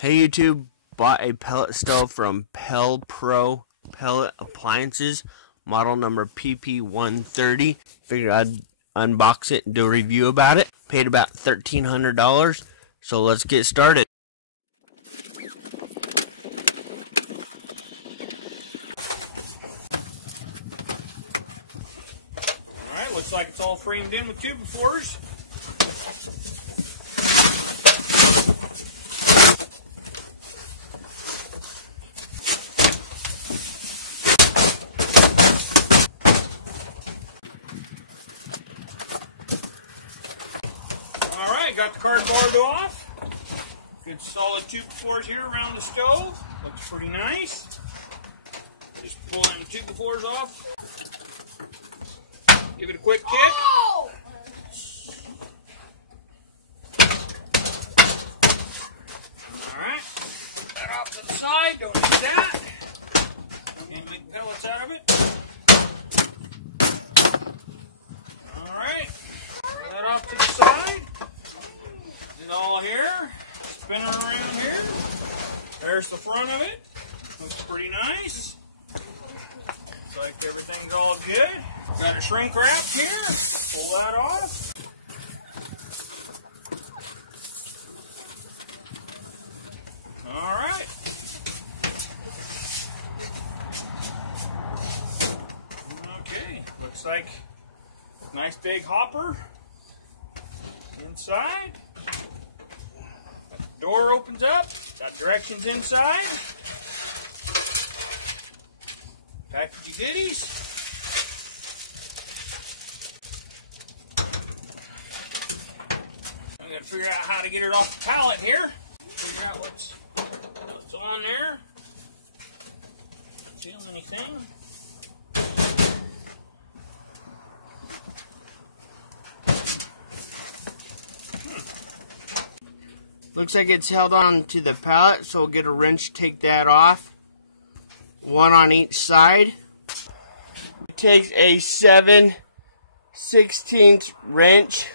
Hey YouTube, bought a pellet stove from Pelpro Pellet Appliances, model number PP130. Figured I'd unbox it and do a review about it. Paid about $1,300, so let's get started. Alright, looks like it's all framed in with tube-befores. Alright, got the cardboard off. Good solid tube-befores here around the stove. Looks pretty nice. Just pull them tube-befores off. Give it a quick kick. Oh! Alright. Put that off to the side. Don't need that. Need to make pellets out of it. Alright. Put that off to the side. Get it all here. Spin it around here. There's the front of it. Looks pretty nice. Looks like everything's all good. Got a shrink wrap here. Pull that off. Alright. Okay. Looks like nice big hopper inside. Door opens up. Got directions inside. Packagey goodies. I'm gonna figure out how to get it off the pallet here. Figure out what's on there. Feel anything? Looks like it's held on to the pallet, so we'll get a wrench, take that off. One on each side. It takes a 7/16 wrench.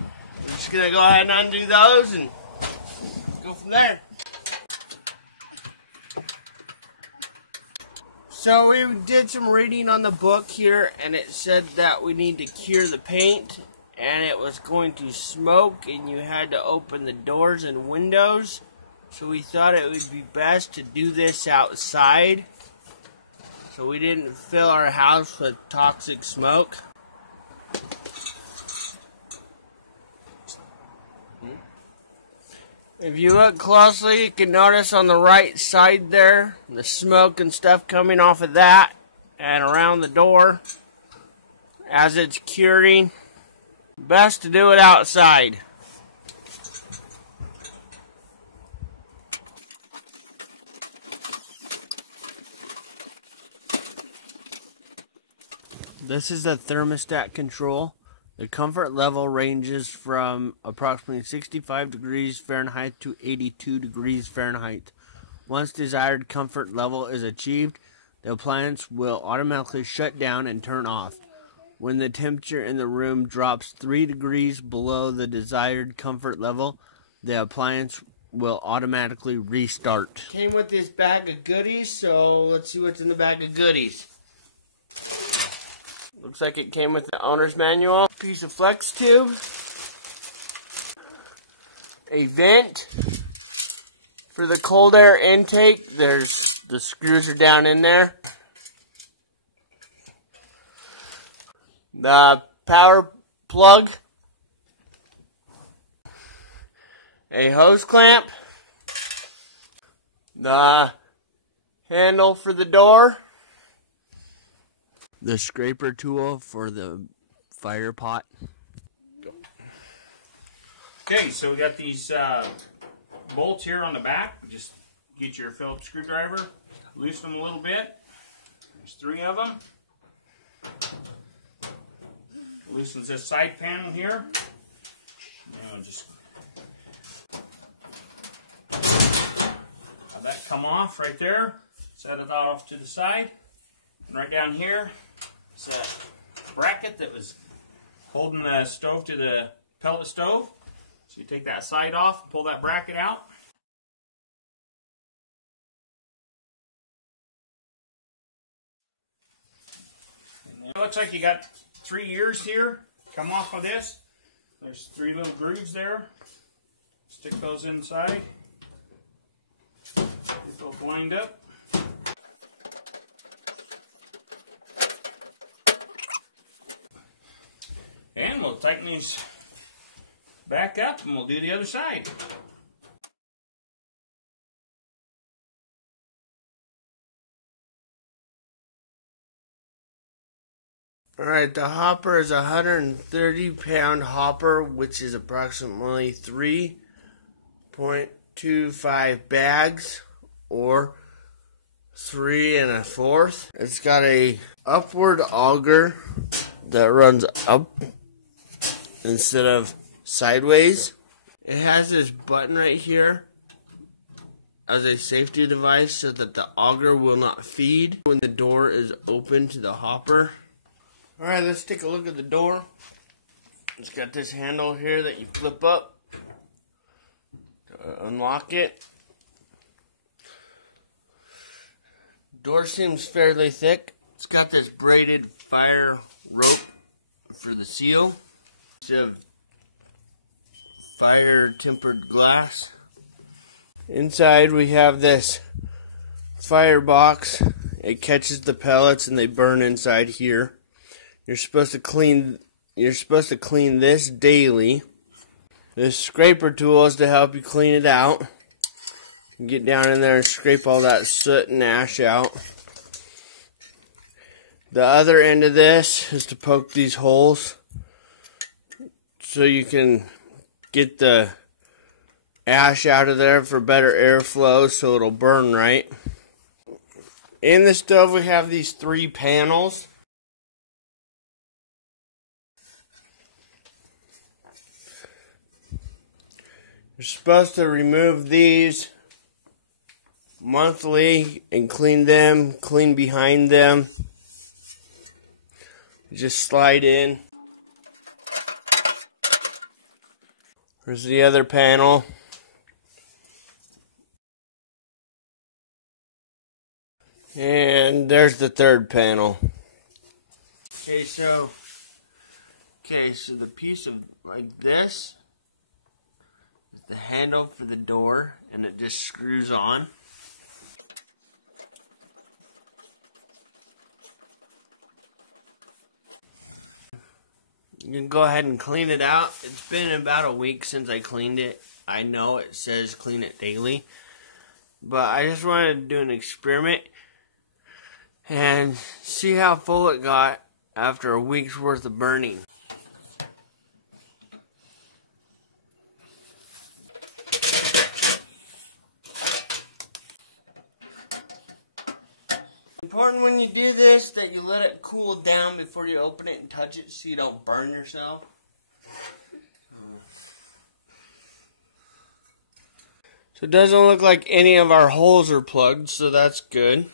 I'm just gonna go ahead and undo those and go from there. So we did some reading on the book here, and it said that we need to cure the paint, and it was going to smoke, and you had to open the doors and windows. So we thought it would be best to do this outside, so we didn't fill our house with toxic smoke. If you look closely, you can notice on the right side there, the smoke and stuff coming off of that and around the door as it's curing. Best to do it outside. This is the Thermostat Control. The comfort level ranges from approximately 65 degrees Fahrenheit to 82 degrees Fahrenheit. Once desired comfort level is achieved, the appliance will automatically shut down and turn off. When the temperature in the room drops 3 degrees below the desired comfort level, the appliance will automatically restart. Came with this bag of goodies, so let's see what's in the bag of goodies. Looks like it came with the owner's manual, piece of flex tube, a vent for the cold air intake. There's the screws are down in there. The power plug, a hose clamp, the handle for the door, the scraper tool for the fire pot. Okay, so we got these bolts here on the back. Just get your Phillips screwdriver, loosen them a little bit. There's 3 of them. Loosens this side panel here. Just have that come off right there. Set it off to the side. And right down here, it's a bracket that was holding the stove to the pellet stove. So you take that side off, pull that bracket out. It looks like you got 3 ears here. Come off of this. There's 3 little grooves there. Stick those inside. Get those lined up. And we'll tighten these back up and we'll do the other side. Alright, the hopper is a 130-pound hopper, which is approximately 3.25 bags, or 3 1/4. It's got a upward auger that runs up instead of sideways. It has this button right here as a safety device so that the auger will not feed when the door is open to the hopper. Alright, let's take a look at the door. It's got this handle here that you flip up to unlock it. Door seems fairly thick. It's got this braided fire rope for the seal. It's a fire tempered glass. Inside we have this fire box. It catches the pellets and they burn inside here. You're supposed to clean this daily. This scraper tool is to help you clean it out. You get down in there and scrape all that soot and ash out. The other end of this is to poke these holes so you can get the ash out of there for better airflow so it'll burn right. In the stove we have these 3 panels. You're supposed to remove these monthly and clean them, clean behind them. Just slide in. There's the other panel. And there's the 3rd panel. Okay, so the piece of like this is the handle for the door, and it just screws on. You can go ahead and clean it out. It's been about a week since I cleaned it. I know it says clean it daily, but I just wanted to do an experiment and see how full it got after a week's worth of burning. Important when you do this that you let it cool down before you open it and touch it so you don't burn yourself. So it doesn't look like any of our holes are plugged, so that's good.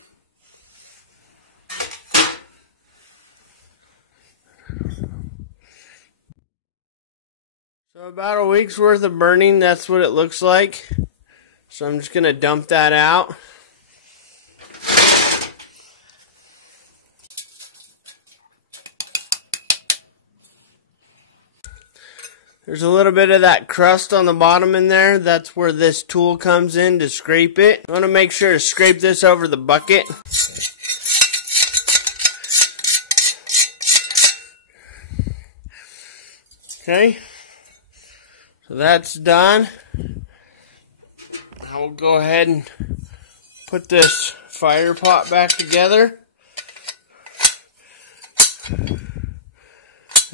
So about a week's worth of burning, that's what it looks like. So I'm just going to dump that out. There's a little bit of that crust on the bottom in there. That's where this tool comes in to scrape it. I want to make sure to scrape this over the bucket. Okay. So that's done. I will go ahead and put this fire pot back together.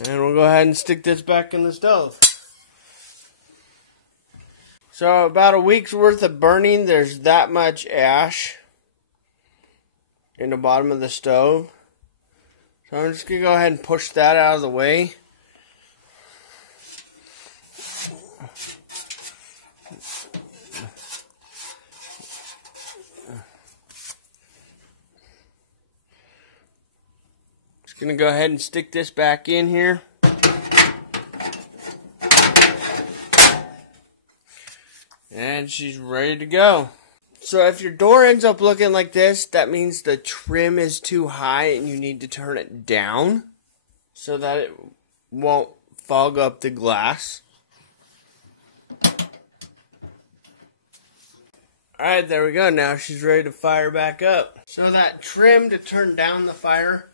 And we'll go ahead and stick this back in the stove. So about a week's worth of burning, there's that much ash in the bottom of the stove. So I'm just going to go ahead and push that out of the way. Just going to go ahead and stick this back in here. And she's ready to go. So if your door ends up looking like this, that means the trim is too high and you need to turn it down so that it won't fog up the glass. Alright, there we go. Now she's ready to fire back up. So that trim to turn down the fire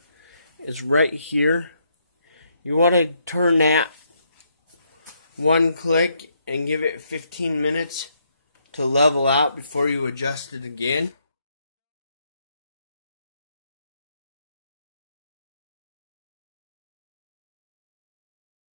is right here. You want to turn that one click and give it 15 minutes to level out before you adjust it again.